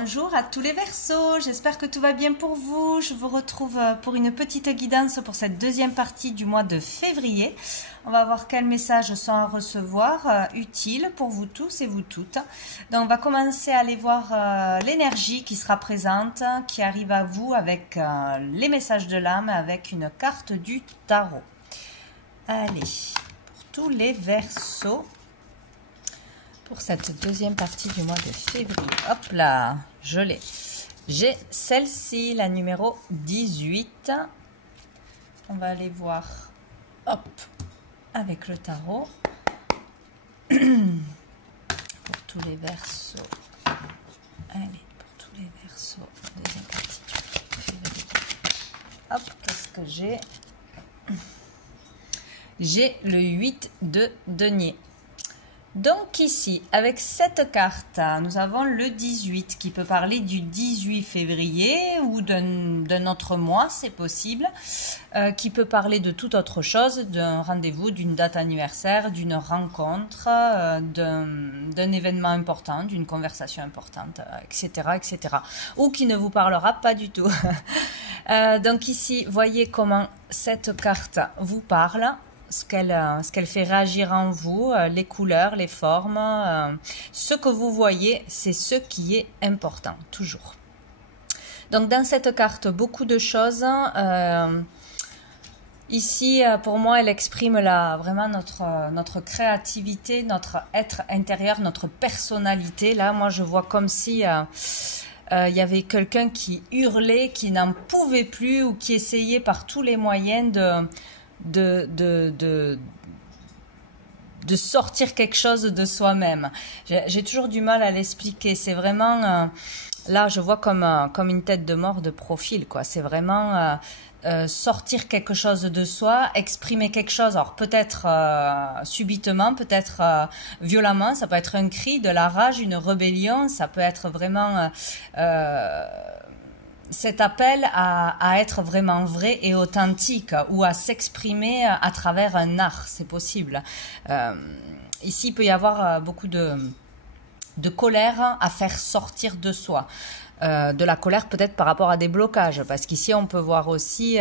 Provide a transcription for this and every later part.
Bonjour à tous les Verseaux, j'espère que tout va bien pour vous. Je vous retrouve pour une petite guidance pour cette deuxième partie du mois de février. On va voir quels messages sont à recevoir, utiles pour vous tous et vous toutes. Donc on va commencer à aller voir l'énergie qui sera présente, qui arrive à vous avec les messages de l'âme, avec une carte du tarot. Allez, pour tous les Verseaux. Pour cette deuxième partie du mois de février. Hop là, je l'ai. J'ai celle-ci, la numéro 18. On va aller voir, hop, avec le tarot. Pour tous les Verseaux. Allez, pour tous les Verseaux, deuxième partie du mois de février. Hop, qu'est-ce que j'ai? J'ai le 8 de denier. Donc ici, avec cette carte, nous avons le 18 qui peut parler du 18 février ou d'un autre mois, c'est possible, qui peut parler de toute autre chose, d'un rendez-vous, d'une date anniversaire, d'une rencontre, d'un événement important, d'une conversation importante, etc., etc. Ou qui ne vous parlera pas du tout. Donc ici, voyez comment cette carte vous parle. Ce qu'elle fait réagir en vous, les couleurs, les formes, ce que vous voyez, c'est ce qui est important, toujours. Donc dans cette carte, beaucoup de choses. Ici, pour moi, elle exprime vraiment notre créativité, notre être intérieur, notre personnalité. Là, moi, je vois comme si il y avait quelqu'un qui hurlait, qui n'en pouvait plus ou qui essayait par tous les moyens de sortir quelque chose de soi-même. J'ai toujours du mal à l'expliquer. C'est vraiment, là je vois comme une tête de mort de profil, quoi. C'est vraiment sortir quelque chose de soi, exprimer quelque chose. Alors peut-être subitement, peut-être violemment. Ça peut être un cri, de la rage, une rébellion. Ça peut être vraiment cet appel à être vraiment vrai et authentique ou à s'exprimer à travers un art, c'est possible. Ici, il peut y avoir beaucoup de colère à faire sortir de soi. De la colère peut-être par rapport à des blocages, parce qu'ici, on peut voir aussi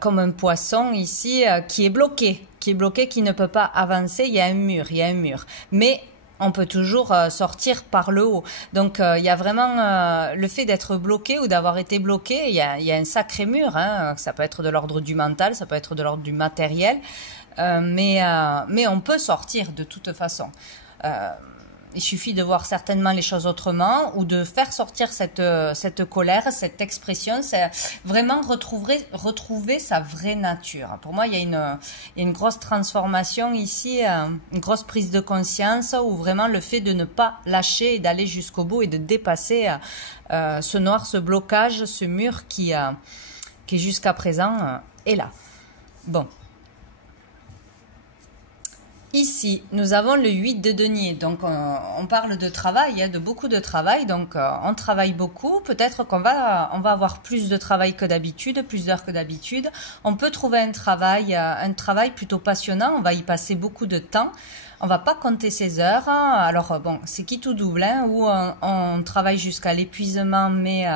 comme un poisson ici qui est bloqué, qui ne peut pas avancer. Il y a un mur, mais on peut toujours sortir par le haut. Donc, il y a vraiment le fait d'être bloqué ou d'avoir été bloqué. Il y a un sacré mur. Hein. Ça peut être de l'ordre du mental, ça peut être de l'ordre du matériel. Mais on peut sortir de toute façon. Il suffit de voir certainement les choses autrement ou de faire sortir cette colère, cette expression, c'est vraiment retrouver sa vraie nature. Pour moi, il y a une grosse transformation ici, une grosse prise de conscience où vraiment le fait de ne pas lâcher et d'aller jusqu'au bout et de dépasser ce noir, ce blocage, ce mur qui jusqu'à présent est là. Bon. Ici, nous avons le 8 de denier, donc on parle de travail, de beaucoup de travail, donc on travaille beaucoup, peut-être qu'on va avoir plus de travail que d'habitude, plus d'heures que d'habitude. On peut trouver un travail plutôt passionnant, on va y passer beaucoup de temps. On va pas compter ses heures, alors bon, c'est qui tout double, hein, où on travaille jusqu'à l'épuisement, mais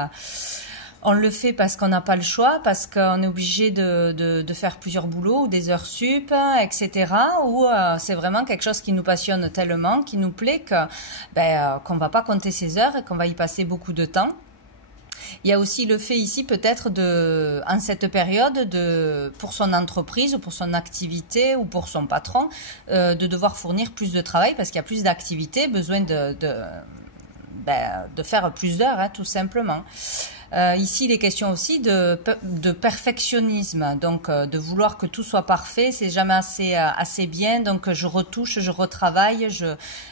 on le fait parce qu'on n'a pas le choix, parce qu'on est obligé de faire plusieurs boulots ou des heures sup, etc. Ou c'est vraiment quelque chose qui nous passionne tellement, qui nous plaît qu'on va pas compter ses heures et qu'on va y passer beaucoup de temps. Il y a aussi le fait ici peut-être en cette période pour son entreprise ou pour son activité ou pour son patron de devoir fournir plus de travail parce qu'il y a plus d'activités, besoin de faire plus d'heures, hein, tout simplement. Ici, il est question aussi de perfectionnisme, donc de vouloir que tout soit parfait, c'est jamais assez bien, donc je retouche, je retravaille,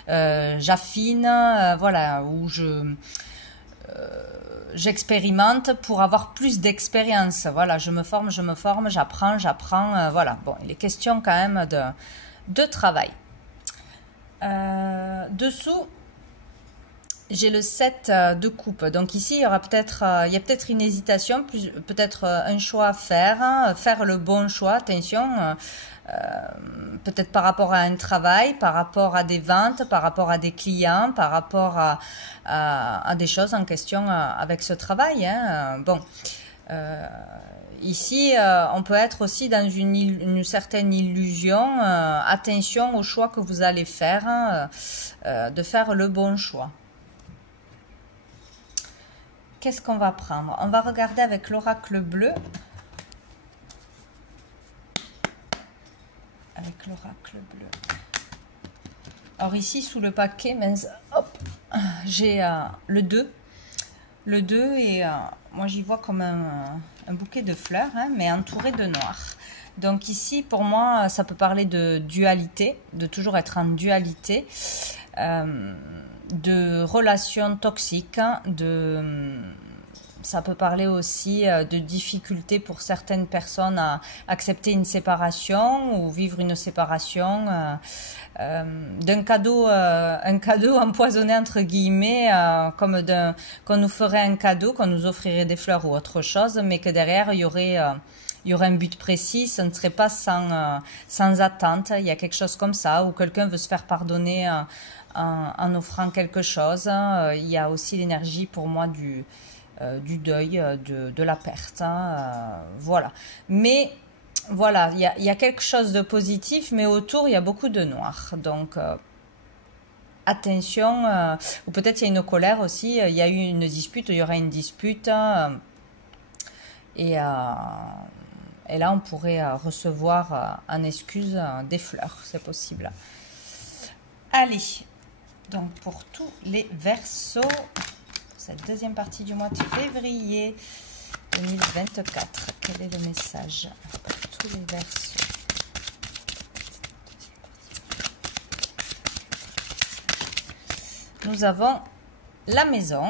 j'affine, voilà, ou j'expérimente pour avoir plus d'expérience. Voilà, je me forme, j'apprends, voilà. Bon, il est question quand même de travail. Dessous, j'ai le 7 de coupe. Donc ici, il y a peut-être une hésitation, peut-être un choix à faire, faire le bon choix, attention. peut-être par rapport à un travail, par rapport à des ventes, par rapport à des clients, par rapport à des choses en question avec ce travail. Hein. Bon, ici, on peut être aussi dans une certaine illusion. Attention au choix que vous allez faire, de faire le bon choix. Qu'est-ce qu'on va prendre? On va regarder avec l'oracle bleu. Avec l'oracle bleu. Alors ici, sous le paquet, j'ai le 2. Le 2, et moi j'y vois comme un bouquet de fleurs, hein, mais entouré de noir. Donc ici, pour moi, ça peut parler de dualité, de toujours être en dualité, de relations toxiques, ça peut parler aussi de difficultés pour certaines personnes à accepter une séparation ou vivre une séparation, d'un cadeau, un cadeau empoisonné entre guillemets, comme qu'on nous ferait un cadeau, qu'on nous offrirait des fleurs ou autre chose, mais que derrière il y aurait un but précis, ce ne serait pas sans attente. Il y a quelque chose comme ça, où quelqu'un veut se faire pardonner en offrant quelque chose. Il y a aussi l'énergie pour moi du deuil, de la perte. Voilà. Mais voilà, il y a quelque chose de positif, mais autour, il y a beaucoup de noir. Donc, attention, ou peut-être il y a une colère aussi, il y a eu une dispute, il y aura une dispute. Et là, on pourrait recevoir en excuse des fleurs, c'est possible. Allez, donc pour tous les Verseaux, cette deuxième partie du mois de février 2024. Quel est le message pour tous les Verseaux? Nous avons la maison,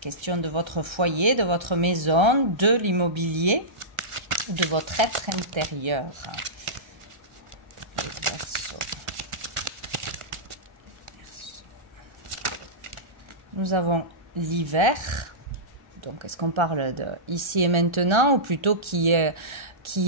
question de votre foyer, de votre maison, de l'immobilier, de votre être intérieur. Les Verseaux. Nous avons l'hiver, donc est-ce qu'on parle de ici et maintenant, ou plutôt qui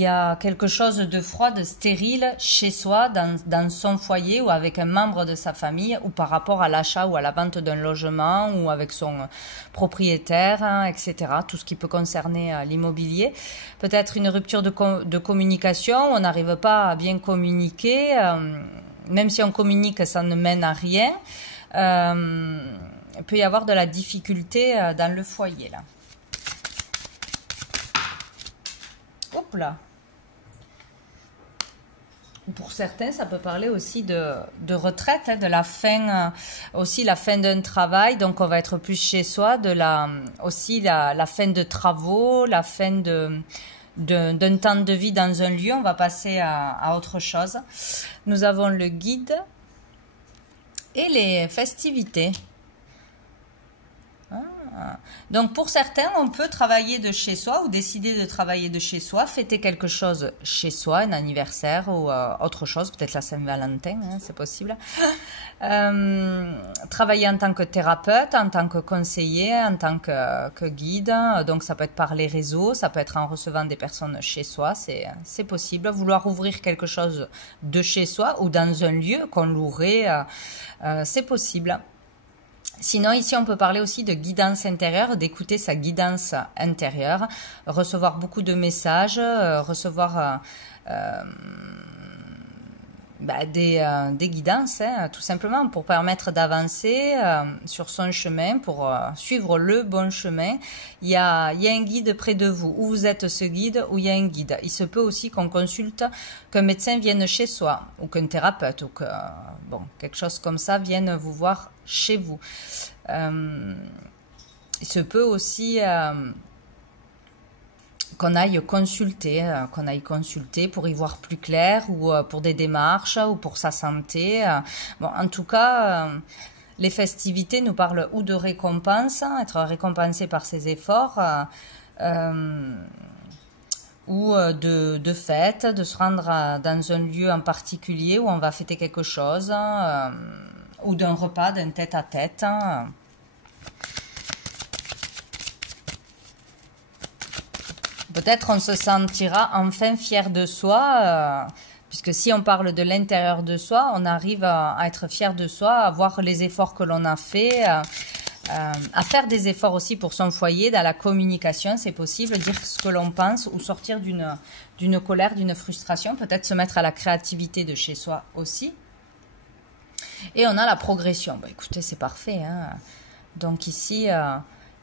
a quelque chose de froid, de stérile chez soi, dans son foyer, ou avec un membre de sa famille, ou par rapport à l'achat ou à la vente d'un logement, ou avec son propriétaire, hein, etc. Tout ce qui peut concerner l'immobilier. Peut-être une rupture de communication, on n'arrive pas à bien communiquer, même si on communique, ça ne mène à rien. Il peut y avoir de la difficulté dans le foyer, là. Hop là. Pour certains, ça peut parler aussi de retraite, hein, de la fin, aussi la fin d'un travail, donc on va être plus chez soi, aussi la fin de travaux, la fin d'un temps de vie dans un lieu, on va passer à autre chose. Nous avons le guide et les festivités. Donc pour certains, on peut travailler de chez soi ou décider de travailler de chez soi, fêter quelque chose chez soi, un anniversaire ou autre chose, peut-être la Saint-Valentin, hein, c'est possible. Travailler en tant que thérapeute, en tant que conseiller, en tant que guide, donc ça peut être par les réseaux, ça peut être en recevant des personnes chez soi, c'est possible. Vouloir ouvrir quelque chose de chez soi ou dans un lieu qu'on louerait, c'est possible. Sinon, ici, on peut parler aussi de guidance intérieure, d'écouter sa guidance intérieure, recevoir beaucoup de messages, recevoir des guidances, hein, tout simplement, pour permettre d'avancer sur son chemin, pour suivre le bon chemin. Il y a un guide près de vous, où vous êtes ce guide, où il y a un guide. Il se peut aussi qu'on consulte, qu'un médecin vienne chez soi, ou qu'un thérapeute, ou que quelque chose comme ça vienne vous voir chez vous. Il se peut aussi qu'on aille consulter pour y voir plus clair, ou pour des démarches, ou pour sa santé. En tout cas, les festivités nous parlent ou de récompense, être récompensé par ses efforts, ou de fête, de se rendre dans un lieu en particulier où on va fêter quelque chose, ou d'un repas, d'un tête-à-tête. Peut-être on se sentira enfin fier de soi, puisque si on parle de l'intérieur de soi, on arrive à être fier de soi, à voir les efforts que l'on a fait, à faire des efforts aussi pour son foyer, dans la communication, c'est possible, dire ce que l'on pense ou sortir d'une colère, d'une frustration, peut-être se mettre à la créativité de chez soi aussi. Et on a la progression. Bah, écoutez, c'est parfait, hein. Donc ici,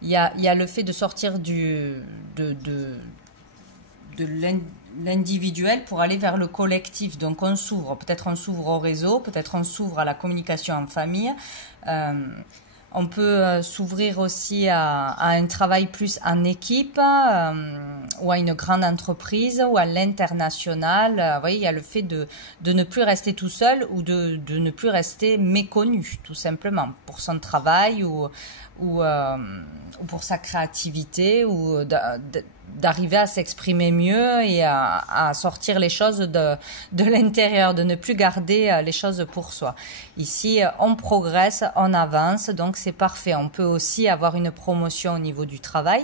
il y a le fait de sortir de l'individuel pour aller vers le collectif. Donc on s'ouvre, peut-être on s'ouvre au réseau, peut-être on s'ouvre à la communication en famille. On peut s'ouvrir aussi à un travail plus en équipe ou à une grande entreprise ou à l'international. Vous voyez, il y a le fait de ne plus rester tout seul ou de ne plus rester méconnu, tout simplement, pour son travail ou pour sa créativité ou d'arriver à s'exprimer mieux et à sortir les choses de l'intérieur, de ne plus garder les choses pour soi. Ici, on progresse, on avance, donc c'est parfait. On peut aussi avoir une promotion au niveau du travail,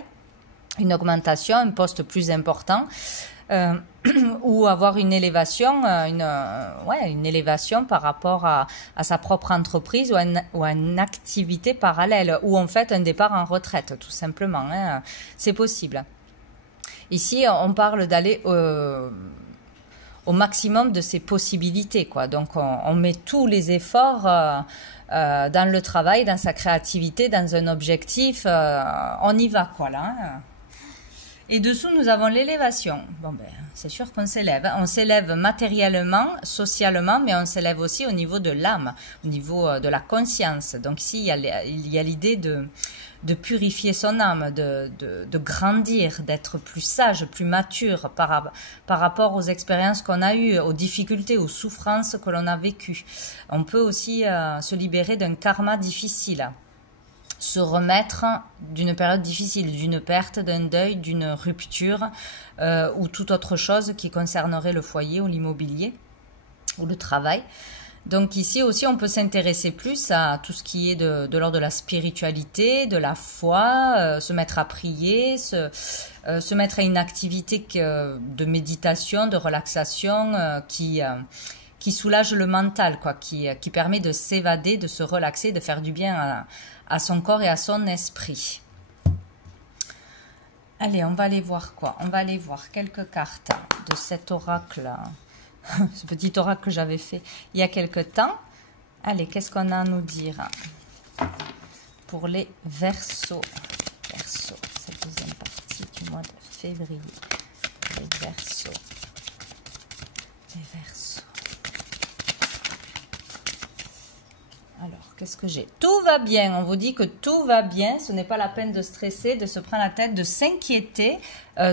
une augmentation, un poste plus important, ou avoir une élévation, une élévation par rapport à sa propre entreprise ou à une activité parallèle, ou en fait un départ en retraite, tout simplement, hein. C'est possible. Ici, on parle d'aller au maximum de ses possibilités, quoi. Donc, on met tous les efforts dans le travail, dans sa créativité, dans un objectif. On y va, quoi, là, hein. Et dessous, nous avons l'élévation. Bon, ben, c'est sûr qu'on s'élève. On s'élève matériellement, socialement, mais on s'élève aussi au niveau de l'âme, au niveau de la conscience. Donc ici, il y a l'idée de purifier son âme, de grandir, d'être plus sage, plus mature par rapport aux expériences qu'on a eues, aux difficultés, aux souffrances que l'on a vécues. On peut aussi se libérer d'un karma difficile, se remettre d'une période difficile, d'une perte, d'un deuil, d'une rupture ou toute autre chose qui concernerait le foyer ou l'immobilier ou le travail. Donc ici aussi, on peut s'intéresser plus à tout ce qui est de l'ordre de la spiritualité, de la foi, se mettre à prier, se mettre à une activité de méditation, de relaxation qui soulage le mental, quoi, qui permet de s'évader, de se relaxer, de faire du bien à son corps et à son esprit. Allez, on va aller voir quoi? On va aller voir quelques cartes de cet oracle, ce petit oracle que j'avais fait il y a quelque temps. Allez, qu'est-ce qu'on a à nous dire pour les Verseaux? Verseaux, cette deuxième partie du mois de février. Les Verseaux. Les Verseaux. Alors, qu'est-ce que j'ai? Tout va bien. On vous dit que tout va bien. Ce n'est pas la peine de stresser, de se prendre la tête, de s'inquiéter.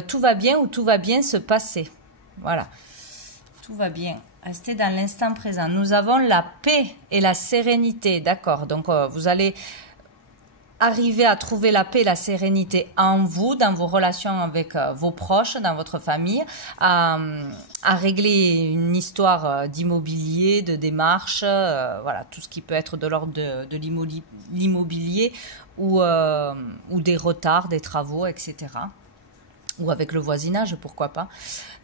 Tout va bien ou tout va bien se passer. Voilà. Tout va bien. Restez dans l'instant présent. Nous avons la paix et la sérénité. D'accord. Donc, vous allez arriver à trouver la paix et la sérénité en vous, dans vos relations avec vos proches, dans votre famille, à régler une histoire d'immobilier, de démarche, voilà, tout ce qui peut être de l'ordre de l'immobilier ou des retards, des travaux, etc. Ou avec le voisinage, pourquoi pas.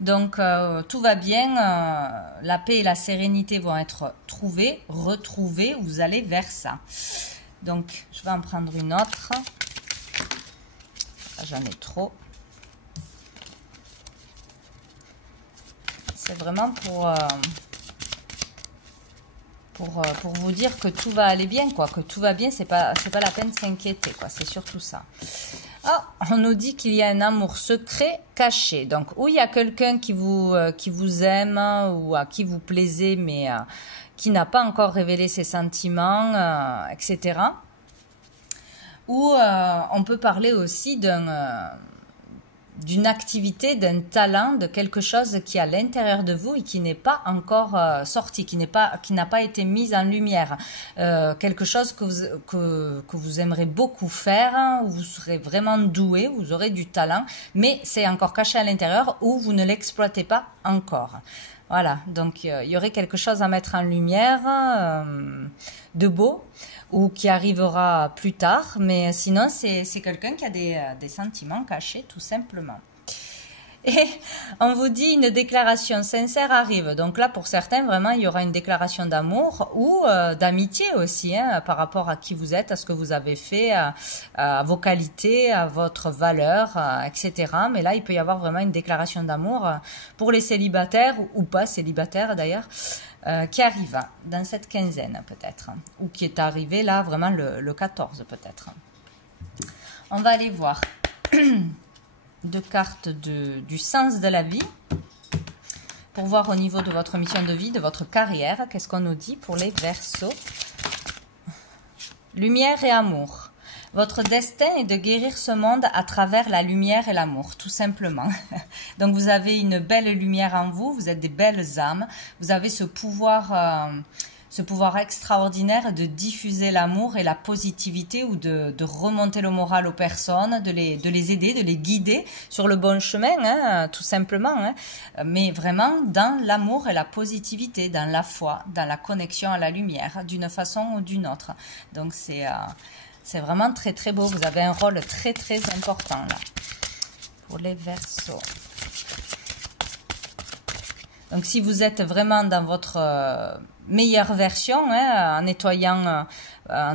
Donc, tout va bien, la paix et la sérénité vont être trouvées, retrouvées, vous allez vers ça. Donc, je vais en prendre une autre. J'en ai trop. C'est vraiment pour vous dire que tout va aller bien, quoi. Que tout va bien, c'est pas la peine de s'inquiéter, quoi. C'est surtout ça. Ah, on nous dit qu'il y a un amour secret caché. Donc, ou il y a quelqu'un qui vous aime ou à qui vous plaisez, mais qui n'a pas encore révélé ses sentiments, etc. Ou on peut parler aussi d'une activité, d'un talent, de quelque chose qui est à l'intérieur de vous et qui n'est pas encore sorti, qui n'a pas été mis en lumière. Quelque chose que vous aimerez beaucoup faire, où vous serez vraiment doué, vous aurez du talent, mais c'est encore caché à l'intérieur ou vous ne l'exploitez pas encore. Voilà, donc il y aurait quelque chose à mettre en lumière de beau ou qui arrivera plus tard, mais sinon c'est quelqu'un qui a des sentiments cachés tout simplement. Et on vous dit une déclaration sincère arrive. Donc là, pour certains, vraiment, il y aura une déclaration d'amour ou d'amitié aussi, hein, par rapport à qui vous êtes, à ce que vous avez fait, à vos qualités, à votre valeur, etc. Mais là, il peut y avoir vraiment une déclaration d'amour pour les célibataires ou pas célibataires d'ailleurs, qui arrive dans cette quinzaine peut-être, ou qui est arrivé là vraiment le 14 peut-être. On va aller voir deux cartes du sens de la vie pour voir au niveau de votre mission de vie, de votre carrière, qu'est-ce qu'on nous dit pour les Verseaux. Lumière et amour. Votre destin est de guérir ce monde à travers la lumière et l'amour, tout simplement. Donc vous avez une belle lumière en vous, vous êtes des belles âmes, vous avez ce pouvoir extraordinaire de diffuser l'amour et la positivité ou de remonter le moral aux personnes, de les aider, de les guider sur le bon chemin, hein, tout simplement. Hein, mais vraiment dans l'amour et la positivité, dans la foi, dans la connexion à la lumière, d'une façon ou d'une autre. Donc c'est vraiment très très beau. Vous avez un rôle très très important là pour les Verseaux. Donc si vous êtes vraiment dans votre meilleure version, hein, en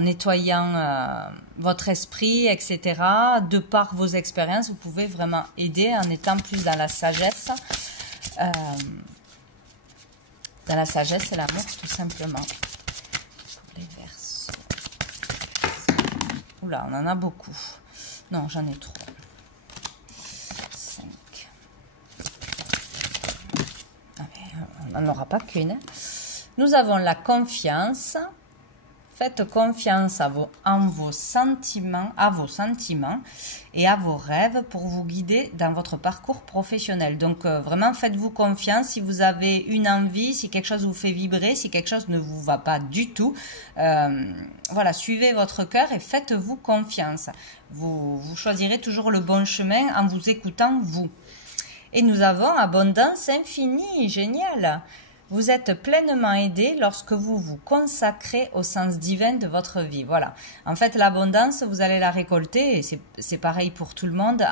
nettoyant votre esprit, etc., de par vos expériences, vous pouvez vraiment aider en étant plus dans la sagesse. Dans la sagesse et l'amour, tout simplement. Pour les Verseaux. Oula, on en a beaucoup. Non, j'en ai trop. 5. Ah, mais on n'en aura pas qu'une. Nous avons la confiance. Faites confiance à vos sentiments et à vos rêves pour vous guider dans votre parcours professionnel. Donc vraiment faites-vous confiance si vous avez une envie, si quelque chose vous fait vibrer, si quelque chose ne vous va pas du tout. Voilà, suivez votre cœur et faites-vous confiance. Vous choisirez toujours le bon chemin en vous écoutant vous. Et nous avons abondance infinie, génial. Vous êtes pleinement aidé lorsque vous vous consacrez au sens divin de votre vie. Voilà. En fait, l'abondance, vous allez la récolter, et c'est pareil pour tout le monde,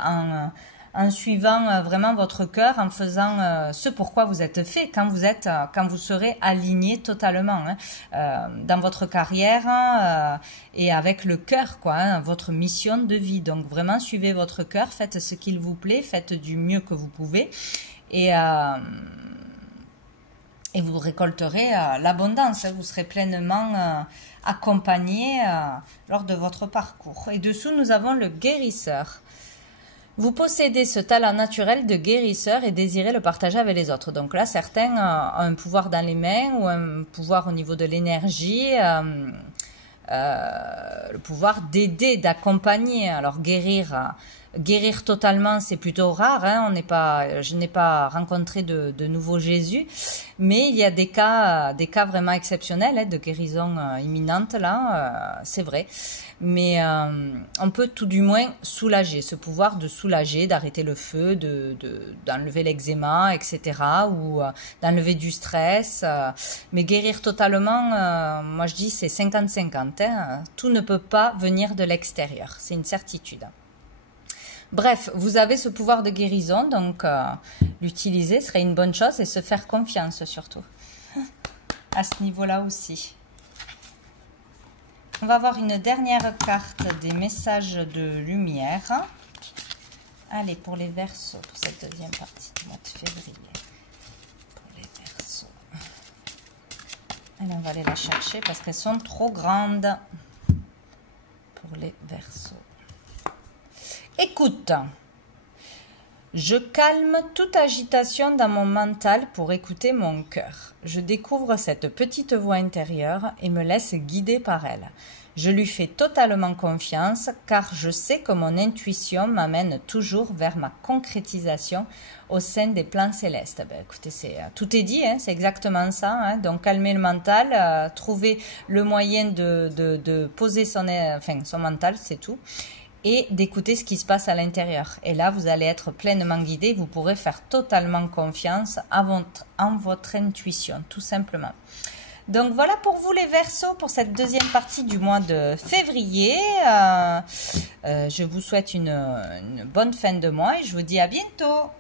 en suivant vraiment votre cœur, en faisant ce pourquoi vous êtes fait, quand vous serez aligné totalement dans votre carrière et avec le cœur, quoi, hein, votre mission de vie. Donc vraiment, suivez votre cœur, faites ce qu'il vous plaît, faites du mieux que vous pouvez, et vous récolterez l'abondance. Vous serez pleinement accompagné lors de votre parcours. Et dessous, nous avons le guérisseur. Vous possédez ce talent naturel de guérisseur et désirez le partager avec les autres. Donc là, certains ont un pouvoir dans les mains ou un pouvoir au niveau de l'énergie, le pouvoir d'aider, d'accompagner. Alors guérir totalement, c'est plutôt rare, hein, je n'ai pas rencontré de nouveau Jésus, mais il y a des cas vraiment exceptionnels, hein, de guérison imminente, là, c'est vrai. Mais on peut tout du moins soulager, ce pouvoir de soulager, d'arrêter le feu, d'enlever l'eczéma, etc., ou d'enlever du stress. Mais guérir totalement, moi je dis c'est 50-50, hein, tout ne peut pas venir de l'extérieur, c'est une certitude. Bref, vous avez ce pouvoir de guérison, donc l'utiliser serait une bonne chose et se faire confiance surtout, à ce niveau-là aussi. On va voir une dernière carte des messages de lumière. Allez, pour les Verseaux, pour cette deuxième partie du mois de février. Pour les Verseaux. Allez, on va aller la chercher parce qu'elles sont trop grandes. Pour les Verseaux. Écoute, je calme toute agitation dans mon mental pour écouter mon cœur. Je découvre cette petite voix intérieure et me laisse guider par elle. Je lui fais totalement confiance car je sais que mon intuition m'amène toujours vers ma concrétisation au sein des plans célestes. Ben, écoutez, tout est dit, hein, c'est exactement ça. Hein. Donc calmer le mental, trouver le moyen de poser son mental, c'est tout. Et d'écouter ce qui se passe à l'intérieur. Et là, vous allez être pleinement guidé. Vous pourrez faire totalement confiance en votre intuition, tout simplement. Donc, voilà pour vous les Verseaux pour cette deuxième partie du mois de février. Je vous souhaite une bonne fin de mois et je vous dis à bientôt.